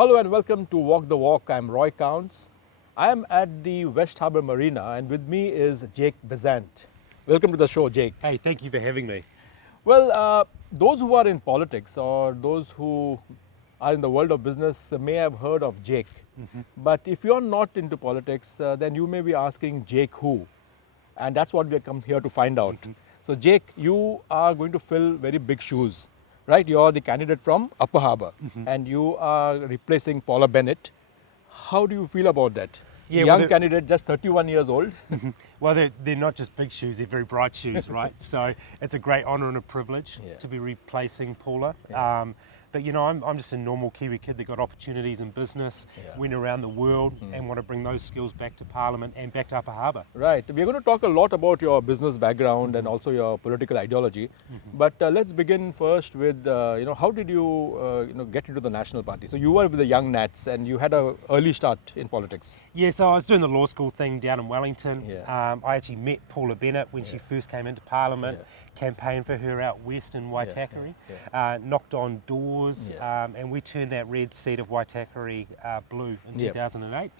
Hello and welcome to Walk the Walk. I'm Roy Kaunds. I am at the West Harbour Marina and with me is Jake Bezzant. Welcome to the show, Jake. Hey, thank you for having me. Well, those who are in politics or those who are in the world of business may have heard of Jake. But if you're not into politics, then you may be asking Jake who? And that's what we have come here to find out. So Jake, you are going to fill very big shoes, right? You're the candidate from Upper Harbour and you are replacing Paula Bennett. How do you feel about that? Yeah, Young well, candidate, just 31 years old. Well, they're not just big shoes, they're very bright shoes, right? So it's a great honour and a privilege to be replacing Paula. But you know, I'm just a normal Kiwi kid that got opportunities in business, went around the world and want to bring those skills back to Parliament and back to Upper Harbour. Right. We're going to talk a lot about your business background and also your political ideology. But let's begin first with, how did you, get into the National Party? So you were with the Young Nats and you had an early start in politics. Yeah, so I was doing the law school thing down in Wellington. I actually met Paula Bennett when she first came into Parliament, campaigned for her out west in Waitakere, knocked on doors, and we turned that red seat of Waitakere blue in 2008.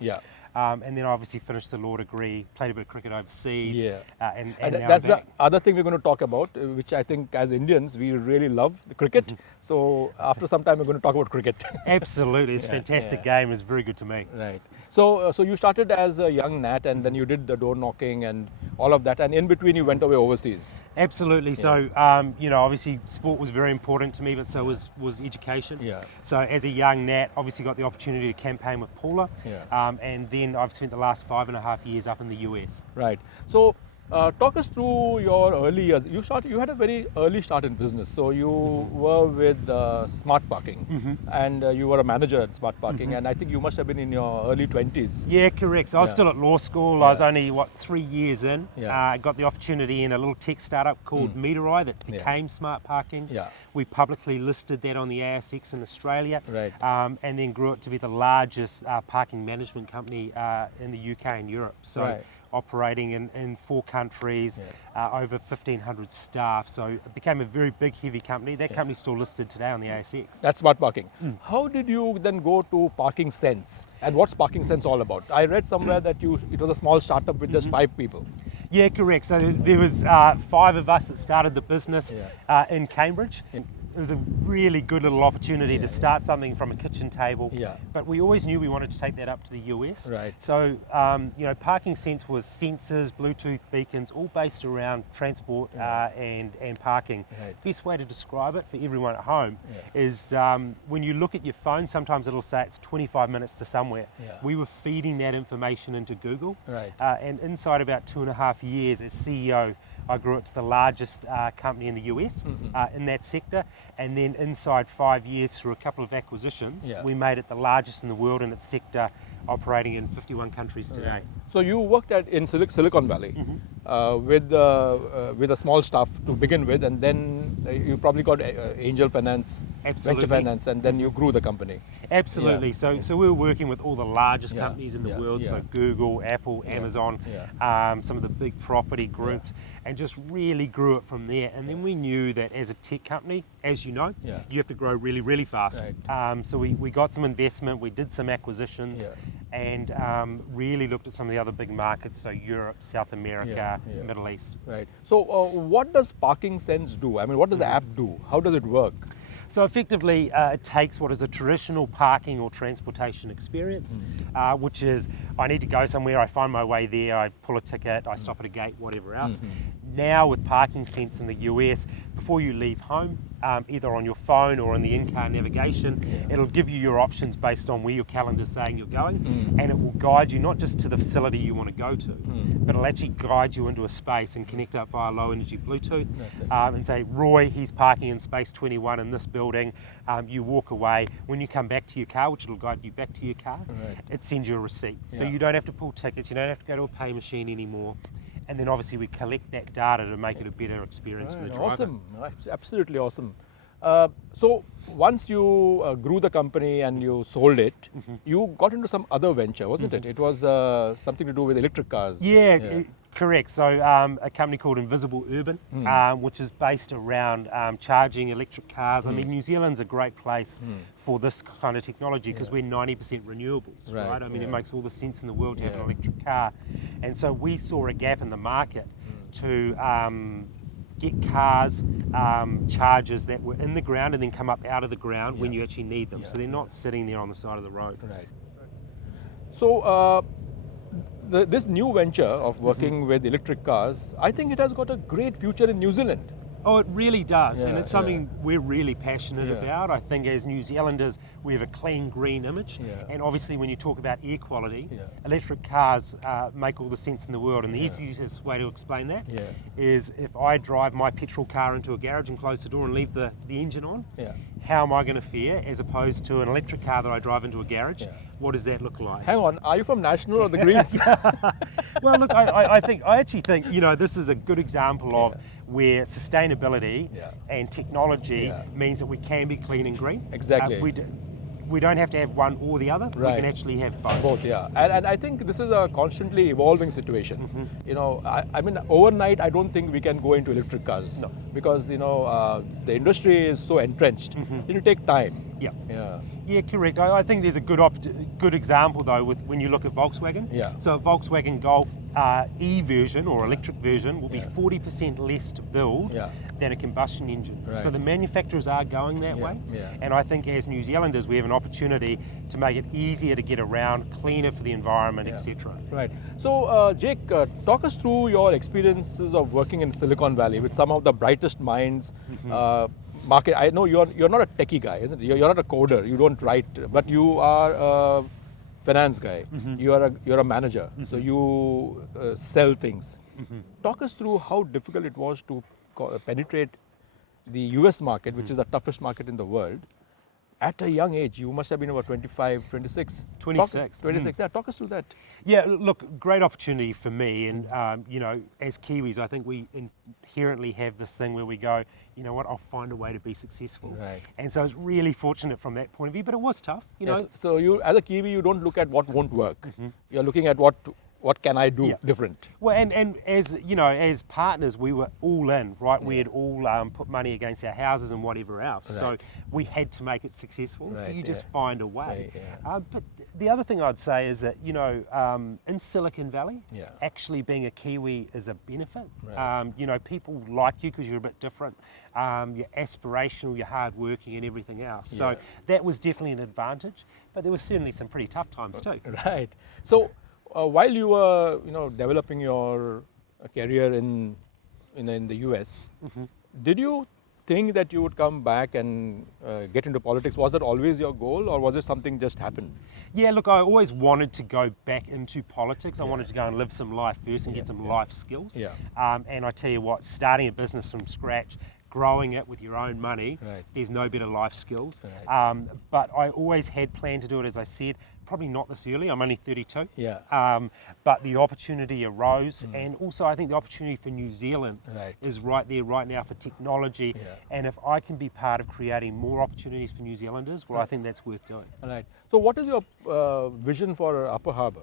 And then obviously finished the law degree, played a bit of cricket overseas. And now that's I'm back. the other thing we're going to talk about, which I think as Indians, we really love the cricket. So after some time, we're going to talk about cricket. Absolutely, it's a fantastic game, it's very good to me. Right. So you started as a young nat and then you did the door knocking and all of that. And in between, you went away overseas. Absolutely. So, obviously sport was very important to me, but so was education. So as a young nat, obviously got the opportunity to campaign with Paula. And then I've spent the last 5.5 years up in the US. Right. So talk us through your early years. You had a very early start in business. So you were with Smart Parking and you were a manager at Smart Parking. And I think you must have been in your early 20s. Yeah, correct. So I was still at law school. I was only, 3 years in. I got the opportunity in a little tech startup called Meterai that became Smart Parking. We publicly listed that on the ASX in Australia. And then grew it to be the largest parking management company in the UK and Europe. So operating in 4 countries, over 1,500 staff. So it became a very big, heavy company. That company's still listed today on the ASX. That's Smart Parking. How did you then go to Parking Sense? And what's Parking Sense all about? I read somewhere that it was a small startup with just 5 people. Yeah, correct. So there was 5 of us that started the business in Cambridge. It was a really good little opportunity to start something from a kitchen table, but we always knew we wanted to take that up to the US. So, Parking Sense was sensors, Bluetooth beacons, all based around transport and parking. Best way to describe it for everyone at home is when you look at your phone, sometimes it'll say it's 25 minutes to somewhere. We were feeding that information into Google, and inside about 2.5 years as CEO, I grew it to the largest company in the US in that sector, and then inside 5 years through a couple of acquisitions, we made it the largest in the world in its sector, operating in 51 countries today. So you worked in Silicon Valley with a small staff to begin with, and then you probably got angel finance, venture finance, and then you grew the company. Absolutely. So we were working with all the largest companies in the world, so Google, Apple, Amazon, some of the big property groups, and just really grew it from there. And then we knew that as a tech company, as you know, you have to grow really, really fast. So we got some investment, we did some acquisitions, and really looked at some of the other big markets, so Europe, South America, Middle East. So what does Parking Sense do? I mean, what does the app do? How does it work? So effectively, it takes what is a traditional parking or transportation experience, which is I need to go somewhere, I find my way there, I pull a ticket, I stop at a gate, whatever else. Now with Parking Sense in the US, before you leave home, either on your phone or in the in-car navigation, it'll give you your options based on where your calendar's saying you're going, and it will guide you not just to the facility you want to go to, but it'll actually guide you into a space and connect up via low energy Bluetooth and say, Roy, he's parking in space 21 in this building. You walk away. When you come back to your car, which it'll guide you back to your car, it sends you a receipt. So you don't have to pull tickets, you don't have to go to a pay machine anymore. And then obviously we collect that data to make it a better experience for the driver. Awesome, absolutely awesome. So once you grew the company and you sold it, you got into some other venture, wasn't it? It was something to do with electric cars. Correct. So a company called Invisible Urban, which is based around charging electric cars. I mean, New Zealand's a great place for this kind of technology because we're 90% renewables, right? I mean, it makes all the sense in the world to have an electric car. And so we saw a gap in the market to get cars, chargers that were in the ground and then come up out of the ground when you actually need them. So they're not sitting there on the side of the road. Right. So this new venture of working with electric cars, I think it has got a great future in New Zealand. Oh, it really does, and it's something we're really passionate about. I think as New Zealanders, we have a clean, green image, and obviously when you talk about air quality, electric cars make all the sense in the world, and the easiest way to explain that is if I drive my petrol car into a garage and close the door and leave the engine on, how am I going to fare as opposed to an electric car that I drive into a garage? What does that look like? Hang on, are you from National or the Greens? Well, look, I actually think, you know, this is a good example of where sustainability and technology means that we can be clean and green. Exactly. We don't have to have one or the other. We can actually have both. Both, and I think this is a constantly evolving situation. You know, I mean, overnight, I don't think we can go into electric cars. No. Because, you know, the industry is so entrenched. It'll take time. Yeah, correct. I think there's a good example though with when you look at Volkswagen. So a Volkswagen Golf E version or electric version will be 40% less to build than a combustion engine. So the manufacturers are going that way. And I think as New Zealanders we have an opportunity to make it easier to get around, cleaner for the environment, etc. Right. So Jake, talk us through your experiences of working in Silicon Valley with some of the brightest minds. Market. I know you're not a techie guy, isn't it? You're not a coder. You don't write, but you are a finance guy. You're a manager. So you sell things. Talk us through how difficult it was to penetrate the US market, which is the toughest market in the world. At a young age, you must have been about 25, 26. 26. 26, talk us through that. Yeah, look, great opportunity for me. And, you know, as Kiwis, I think we inherently have this thing where we go, you know what, I'll find a way to be successful. And so I was really fortunate from that point of view, but it was tough, you know. So you, as a Kiwi, you don't look at what won't work. You're looking at what can I do different? Well, and as you know, as partners, we were all in, right? We had all put money against our houses and whatever else. So we had to make it successful. So you just find a way. But the other thing I'd say is that, you know, in Silicon Valley, actually being a Kiwi is a benefit. You know, people like you because you're a bit different. You're aspirational, you're hardworking, and everything else. So that was definitely an advantage. But there were certainly some pretty tough times too. Right. So. While you were, you know, developing your career in the US, did you think that you would come back and get into politics? Was that always your goal, or was it something just happened? Yeah, look, I always wanted to go back into politics. I wanted to go and live some life first and get some life skills. And I tell you what, starting a business from scratch, growing it with your own money, there's no better life skills. But I always had planned to do it, as I said, probably not this early, I'm only 32. But the opportunity arose, and also I think the opportunity for New Zealand is right there, right now for technology. And if I can be part of creating more opportunities for New Zealanders, well, I think that's worth doing. Right. So what is your vision for Upper Harbour?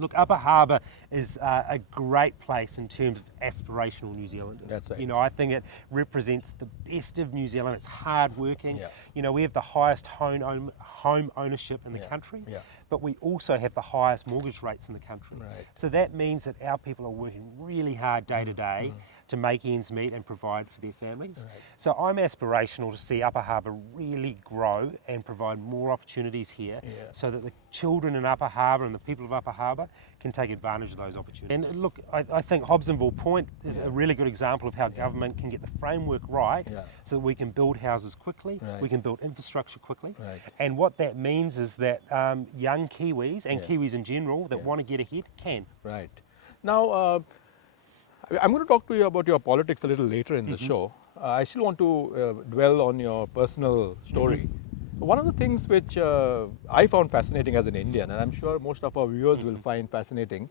Look, Upper Harbour is a great place in terms of aspirational New Zealanders. That's right. You know, I think it represents the best of New Zealand. It's hard-working. You know, we have the highest home ownership in the country, but we also have the highest mortgage rates in the country. So that means that our people are working really hard day to day to make ends meet and provide for their families. So I'm aspirational to see Upper Harbour really grow and provide more opportunities here so that the children in Upper Harbour and the people of Upper Harbour can take advantage of those opportunities. And look, I think Hobsonville Point is a really good example of how government can get the framework right so that we can build houses quickly, we can build infrastructure quickly. And what that means is that young Kiwis and Kiwis in general that want to get ahead can. Right. Now, I'm going to talk to you about your politics a little later in the show. I still want to dwell on your personal story. One of the things which I found fascinating as an Indian, and I'm sure most of our viewers will find fascinating,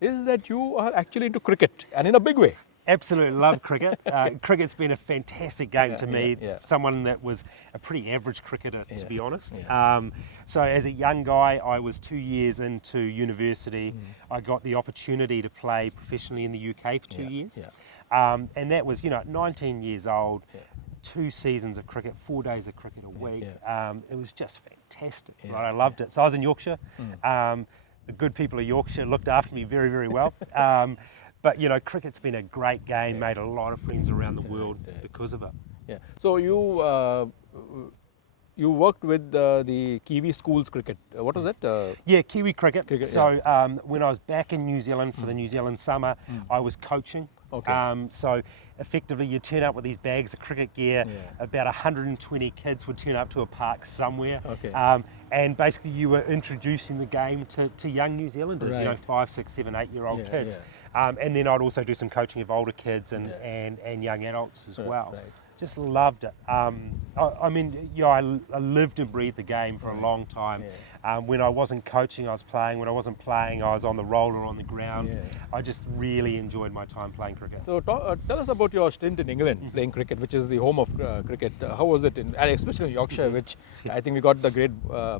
is that you are actually into cricket, and in a big way. Absolutely love cricket. Cricket's been a fantastic game to me. Someone that was a pretty average cricketer, to be honest. So as a young guy, I was 2 years into university. I got the opportunity to play professionally in the UK for 2 years. And that was, 19 years old, 2 seasons of cricket, 4 days of cricket a week. It was just fantastic. Right? I loved it. So I was in Yorkshire. The good people of Yorkshire looked after me very, very well. But cricket's been a great game. Made a lot of friends around the world because of it. Yeah. So you worked with the Kiwi schools cricket. What was that? Yeah, Kiwi cricket. So when I was back in New Zealand for the New Zealand summer, I was coaching. So effectively you turn up with these bags of cricket gear, about 120 kids would turn up to a park somewhere, and basically you were introducing the game to young New Zealanders, 5, 6, 7, 8-year-old kids. And then I'd also do some coaching of older kids and young adults as well. Just loved it. I lived and breathed the game for a long time. When I wasn't coaching, I was playing. When I wasn't playing, I was on the roller on the ground. I just really enjoyed my time playing cricket. So tell us about your stint in England playing cricket, which is the home of cricket. How was it, and especially in Yorkshire, which I think we got the great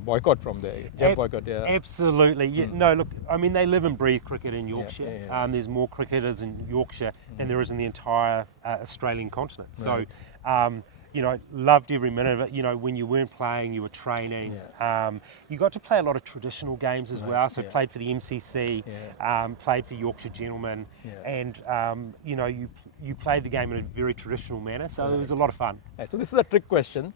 boycott from there, boycott. Absolutely. No, look, they live and breathe cricket in Yorkshire. There's more cricketers in Yorkshire than there is in the entire Australian continent. So, loved every minute of it. When you weren't playing, you were training. You got to play a lot of traditional games as well. So played for the MCC, played for Yorkshire Gentlemen, and you played the game in a very traditional manner. So it was a lot of fun. So this is a trick question.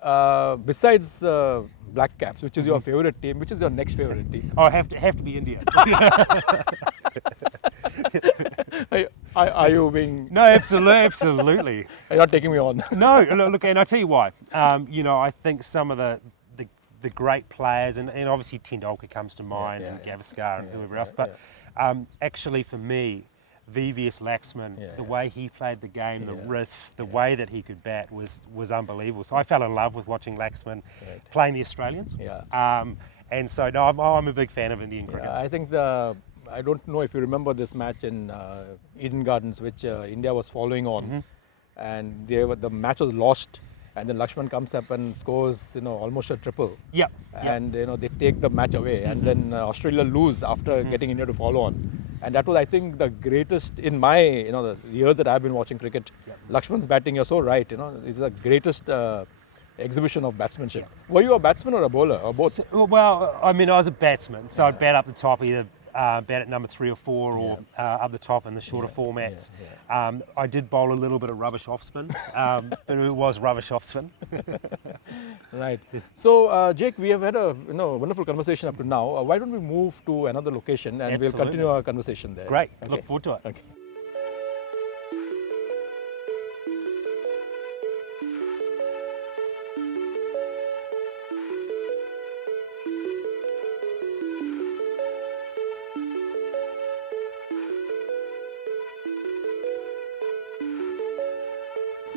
Besides Black Caps, which is your favorite team, which is your next favorite team? Oh, have to be India. Are you being... No, absolutely. You're not taking me on. No, look, and I'll tell you why. I think some of the great players, and obviously Tendulkar comes to mind, and Gavaskar and whoever else, but actually for me, VVS Laxman, the way he played the game, the wrists, the way that he could bat was unbelievable. So I fell in love with watching Laxman playing the Australians. And so, no, I'm a big fan of Indian cricket. I think I don't know if you remember this match in Eden Gardens, which India was following on, and the match was lost, and then Lakshman comes up and scores, almost a triple. And they take the match away, and then Australia lose after getting India to follow on. And that was, I think, the greatest in my, the years that I've been watching cricket. Lakshman's batting, you're so right. It's the greatest exhibition of batsmanship. Were you a batsman or a bowler, or both? Well, I was a batsman, so I'd bat up the top, either bat at number 3 or 4, or up the top in the shorter formats. I did bowl a little bit of rubbish off spin, but it was rubbish off spin. Right. So, Jake, we have had a wonderful conversation up to now. Why don't we move to another location, and we'll continue our conversation there. Great. Okay. Look forward to it. Okay.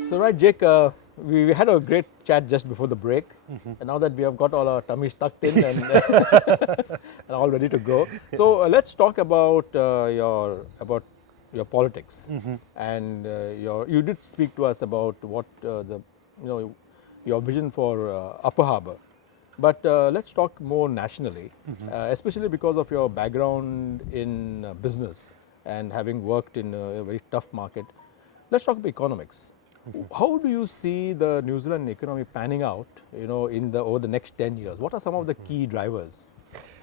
So right, Jake, we had a great chat just before the break, and now that we have got all our tummies tucked in and, and all ready to go, so let's talk about your politics, and you did speak to us about what your vision for Upper Harbour, but let's talk more nationally, especially because of your background in business and having worked in a very tough market. Let's talk about economics. How do you see the New Zealand economy panning out, over the next 10 years? What are some of the key drivers?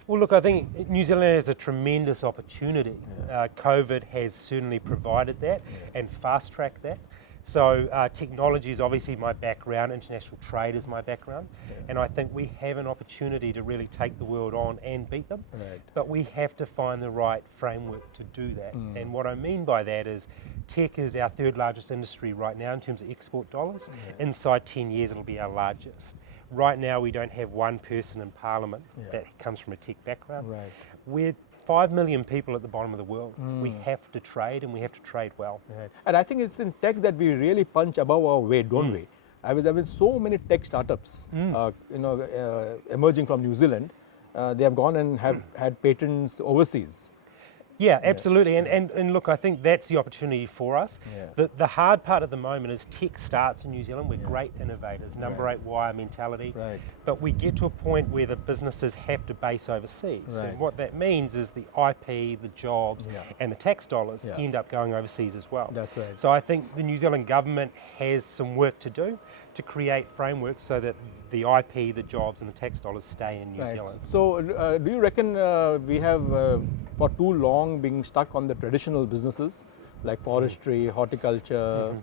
Well, look, I think New Zealand has a tremendous opportunity. COVID has certainly provided that and fast-tracked that. So technology is obviously my background, international trade is my background, and I think we have an opportunity to really take the world on and beat them, but we have to find the right framework to do that. And what I mean by that is tech is our 3rd largest industry right now in terms of export dollars. Inside 10 years it'll be our largest. Right now we don't have one person in Parliament that comes from a tech background. We're 5 million people at the bottom of the world. We have to trade, and we have to trade well. And I think it's in tech that we really punch above our weight, don't we? There have been so many tech startups, emerging from New Zealand. They have gone and have had patents overseas. Yeah, absolutely. And look, I think that's the opportunity for us. Yeah. The hard part at the moment is tech starts in New Zealand. We're great innovators, number 8 wire mentality. Right. But we get to a point where the businesses have to base overseas. Right. And what that means is the IP, the jobs, and the tax dollars end up going overseas as well. That's right. So I think the New Zealand government has some work to do to create frameworks so that the IP, the jobs, and the tax dollars stay in New Zealand. So, do you reckon we have, for too long, been stuck on the traditional businesses like forestry, horticulture,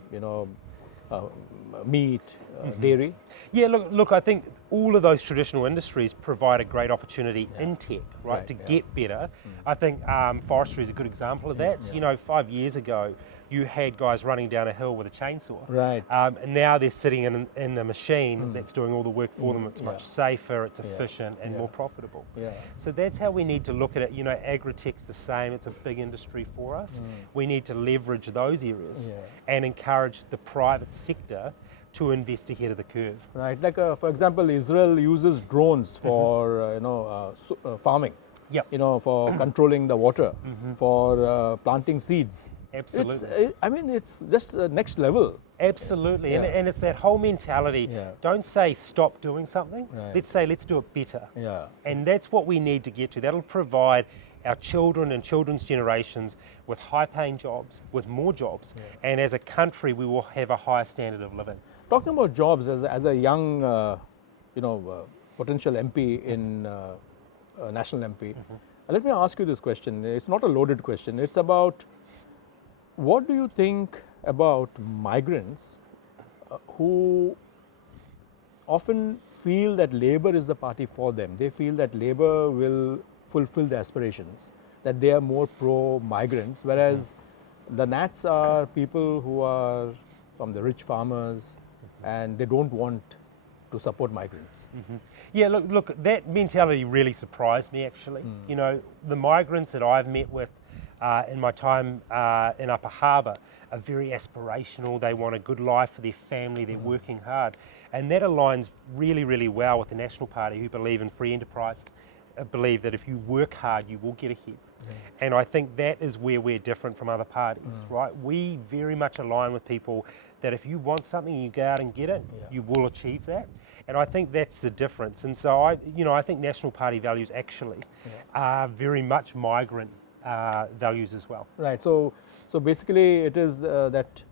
meat, dairy? Yeah, look, I think all of those traditional industries provide a great opportunity in tech, right, to get better. I think forestry is a good example of that. You know, 5 years ago, you had guys running down a hill with a chainsaw. Right. And now they're sitting in a machine that's doing all the work for them. It's much safer, it's efficient, and more profitable. Yeah. So that's how we need to look at it. You know, agri-tech's the same. It's a big industry for us. We need to leverage those areas and encourage the private sector to invest ahead of the curve. Right. Like, for example, Israel uses drones for farming. Yep. You know, for controlling the water, for planting seeds. Absolutely. It's just next level. Absolutely, and it's that whole mentality. Don't say stop doing something. Let's say let's do it better. Yeah. And that's what we need to get to. That'll provide our children and children's generations with high-paying jobs, with more jobs, and as a country, we will have a higher standard of living. Talking about jobs, as a young, potential MP in national MP, let me ask you this question. It's not a loaded question. It's about, what do you think about migrants who often feel that Labour is the party for them? They feel that Labour will fulfill their aspirations, that they are more pro-migrants, whereas the Nats are people who are from the rich farmers and they don't want to support migrants. Yeah, look, that mentality really surprised me actually. You know, the migrants that I've met with in my time in Upper Harbour are very aspirational. They want a good life for their family, they're working hard. And that aligns really, really well with the National Party, who believe in free enterprise, believe that if you work hard, you will get ahead. And I think that is where we're different from other parties, right? We very much align with people that if you want something, you go out and get it, you will achieve that. And I think that's the difference. And so I think National Party values actually are very much migrant values as well. Right. So basically, it is that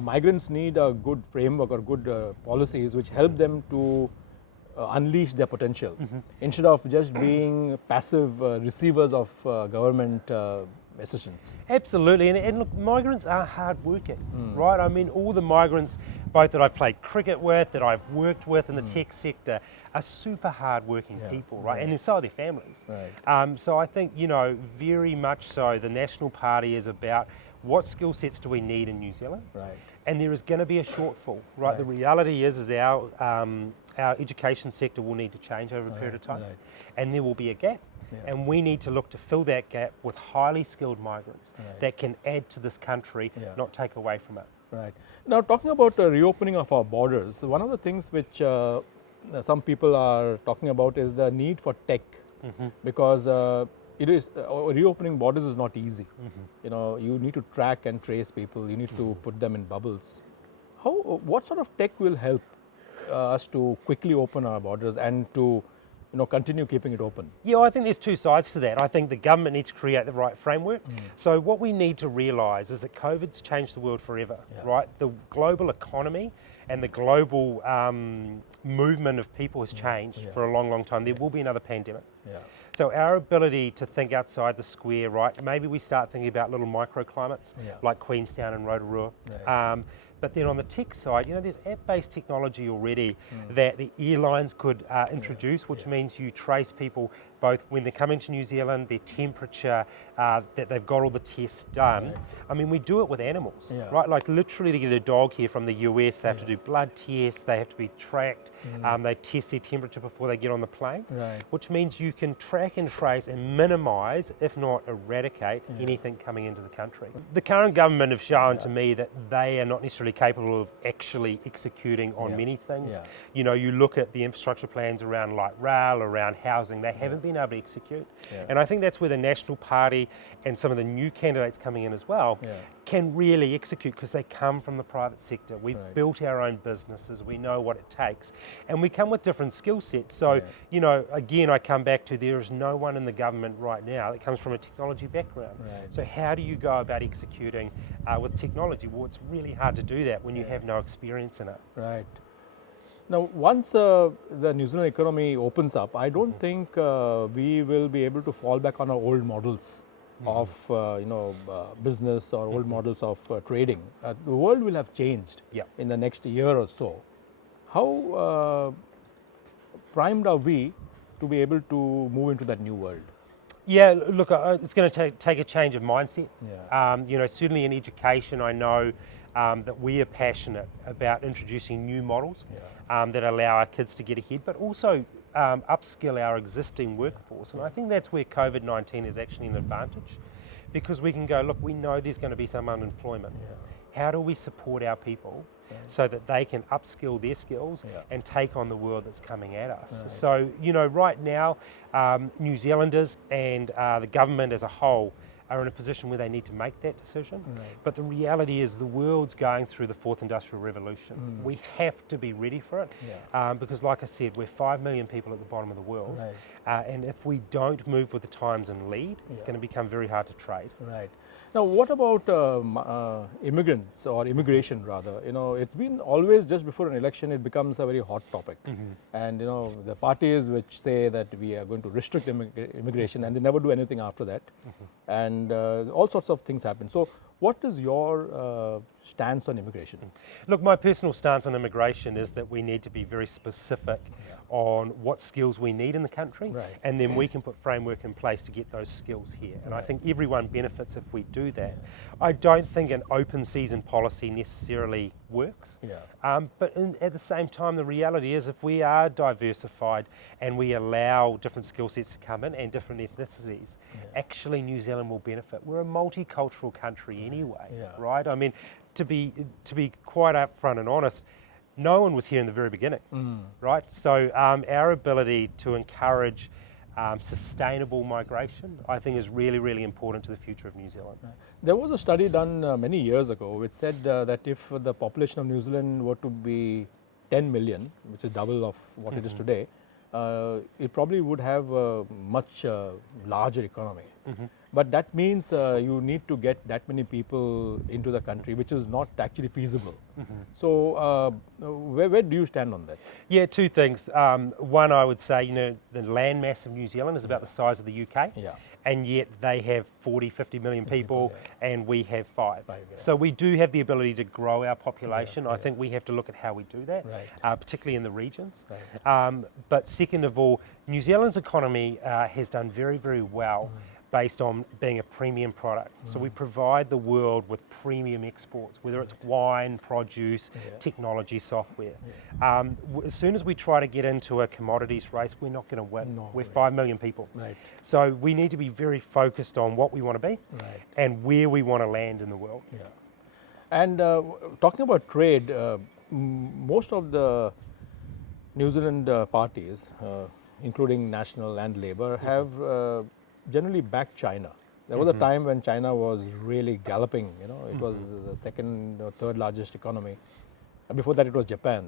migrants need a good framework or good policies which help them to unleash their potential instead of just being passive receivers of government assistance. Absolutely, and look, migrants are hard working, right? I mean, all the migrants, both that I've played cricket with, that I've worked with in the tech sector, are super hard working people, right? And so are their families. Right. So I think, very much so, the National Party is about what skill sets do we need in New Zealand? Right. And there is going to be a shortfall, right? The reality is our education sector will need to change over a period of time, and there will be a gap. And we need to look to fill that gap with highly skilled migrants that can add to this country, not take away from it. Right. Now, talking about reopening of our borders, one of the things which some people are talking about is the need for tech, because it is reopening borders is not easy. You need to track and trace people. You need to put them in bubbles. What sort of tech will help us to quickly open our borders and to continue keeping it open? Yeah, I think there's two sides to that. I think the government needs to create the right framework. So what we need to realise is that COVID's changed the world forever, right? The global economy and the global movement of people has changed for a long, long time. There will be another pandemic. So our ability to think outside the square, right? Maybe we start thinking about little microclimates like Queenstown and Rotorua. But then on the tech side, there's app-based technology already that the airlines could introduce, which means you trace people both when they come into New Zealand, their temperature, that they've got all the tests done. I mean, we do it with animals, right? Like literally to get a dog here from the US, they have to do blood tests, they have to be tracked, they test their temperature before they get on the plane, which means you can track and trace and minimise, if not eradicate, anything coming into the country. The current government have shown to me that they are not necessarily capable of actually executing on many things. You look at the infrastructure plans around light rail, around housing, they haven't been been able to execute. Yeah. And I think that's where the National Party and some of the new candidates coming in as well can really execute, because they come from the private sector. We've built our own businesses, we know what it takes, and we come with different skill sets. So, you know, again, I come back to, there is no one in the government right now that comes from a technology background. So how do you go about executing with technology? Well, it's really hard to do that when you have no experience in it. Right. Now, once the New Zealand economy opens up, I don't think we will be able to fall back on our old models of business, or old models of trading. The world will have changed in the next year or so. How primed are we to be able to move into that new world? Yeah, look, it's going to take a change of mindset. You know, certainly in education, I know that we are passionate about introducing new models that allow our kids to get ahead, but also upskill our existing workforce. And I think that's where COVID-19 is actually an advantage, because we can go, look, we know there's going to be some unemployment. How do we support our people so that they can upskill their skills and take on the world that's coming at us? So, you know, right now, New Zealanders and the government as a whole are in a position where they need to make that decision. But the reality is the world's going through the fourth industrial revolution. We have to be ready for it, because like I said, we're 5 million people at the bottom of the world. And if we don't move with the times and lead, it's going to become very hard to trade. Now, what about immigrants, or immigration rather? You know, it's been always, just before an election, it becomes a very hot topic. And you know, the parties which say that we are going to restrict immigration, and they never do anything after that. And all sorts of things happen. So what is your stance on immigration? Look, my personal stance on immigration is that we need to be very specific on what skills we need in the country, and then we can put framework in place to get those skills here. And I think everyone benefits if we do that. I don't think an open season policy necessarily works, but at the same time, the reality is if we are diversified and we allow different skill sets to come in and different ethnicities, actually New Zealand will benefit. We're a multicultural country anyway, right? I mean, to be quite upfront and honest, no one was here in the very beginning, right? So our ability to encourage sustainable migration, I think, is really, really important to the future of New Zealand. There was a study done many years ago which said that if the population of New Zealand were to be 10 million, which is double of what it is today, it probably would have a much larger economy. But that means you need to get that many people into the country, which is not actually feasible. So where do you stand on that? Yeah, two things. One, I would say, you know, the land mass of New Zealand is about the size of the UK. And yet they have 40, 50 million people, and we have 5. So we do have the ability to grow our population. I think we have to look at how we do that, particularly in the regions. But second of all, New Zealand's economy has done very, very well based on being a premium product. So we provide the world with premium exports, whether it's wine, produce, technology, software. As soon as we try to get into a commodities race, we're not going to win. We're 5 million people. So we need to be very focused on what we want to be and where we want to land in the world. And talking about trade, most of the New Zealand parties, including National and Labour, have generally backed China. There was a time when China was really galloping, you know, it was the second or third largest economy. Before that it was Japan.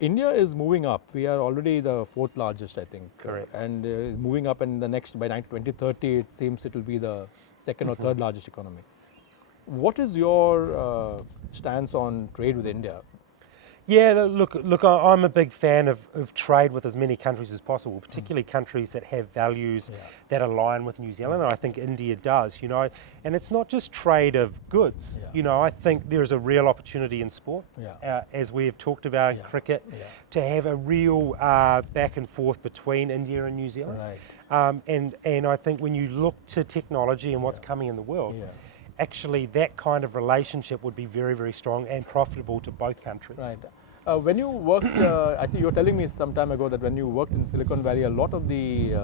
India is moving up. We are already the 4th largest, I think. And moving up, and the next, by 2030, it seems it will be the 2nd or 3rd largest economy. What is your stance on trade with India? Yeah, look, I'm a big fan of trade with as many countries as possible, particularly countries that have values that align with New Zealand, and I think India does, you know. And it's not just trade of goods, you know, I think there is a real opportunity in sport, as we have talked about in cricket, to have a real back and forth between India and New Zealand. And I think when you look to technology and what's coming in the world, actually that kind of relationship would be very, very strong and profitable to both countries. When you worked, I think you were telling me some time ago that when you worked in Silicon Valley, a lot of the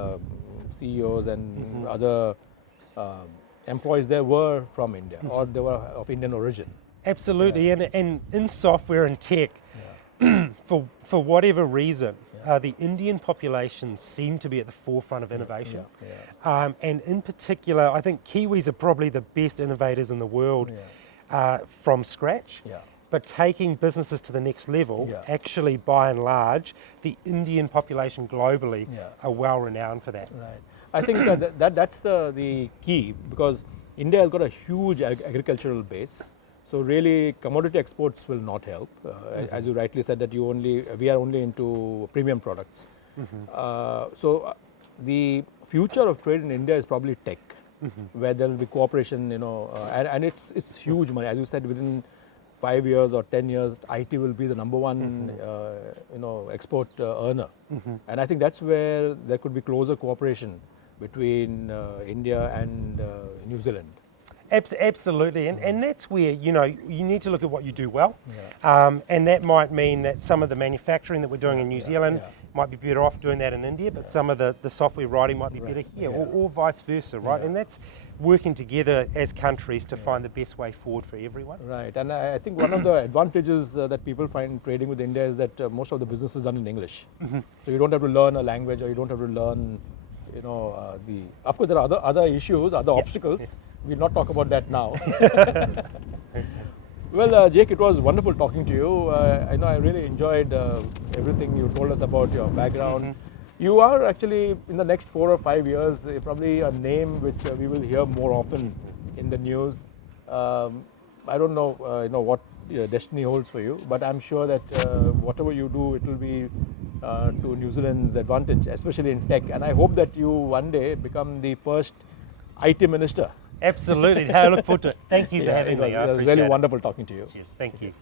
CEOs and other employees there were from India, or they were of Indian origin. Absolutely, and in software and tech, for whatever reason, the Indian population seem to be at the forefront of innovation. And in particular, I think Kiwis are probably the best innovators in the world from scratch. But taking businesses to the next level, actually by and large, the Indian population globally are well renowned for that. Right. I think that's the key, because India has got a huge agricultural base. So really commodity exports will not help. As you rightly said, that we are only into premium products. So the future of trade in India is probably tech, where there will be cooperation, and it's huge money. As you said, within 5 years or 10 years, IT will be the number one, export earner. And I think that's where there could be closer cooperation between India and New Zealand. Absolutely, and that's where you need to look at what you do well, and that might mean that some of the manufacturing that we're doing in New Zealand might be better off doing that in India, but some of the software writing might be better here, or vice versa, right? And that's working together as countries to find the best way forward for everyone. Right, and I think one of the advantages that people find trading with India is that most of the business is done in English. So you don't have to learn a language, or you don't have to learn, of course there are other issues, other obstacles. We'll not talk about that now. Well, Jake, it was wonderful talking to you. I know I really enjoyed everything you told us about your background. You are actually, in the next 4 or 5 years, probably a name which we will hear more often in the news. I don't know, what destiny holds for you, but I'm sure that whatever you do, it will be to New Zealand's advantage, especially in tech. And I hope that you one day become the first IT minister. Absolutely. I look forward to it. Thank you for having me. It was really wonderful talking to you. Cheers. Thank you.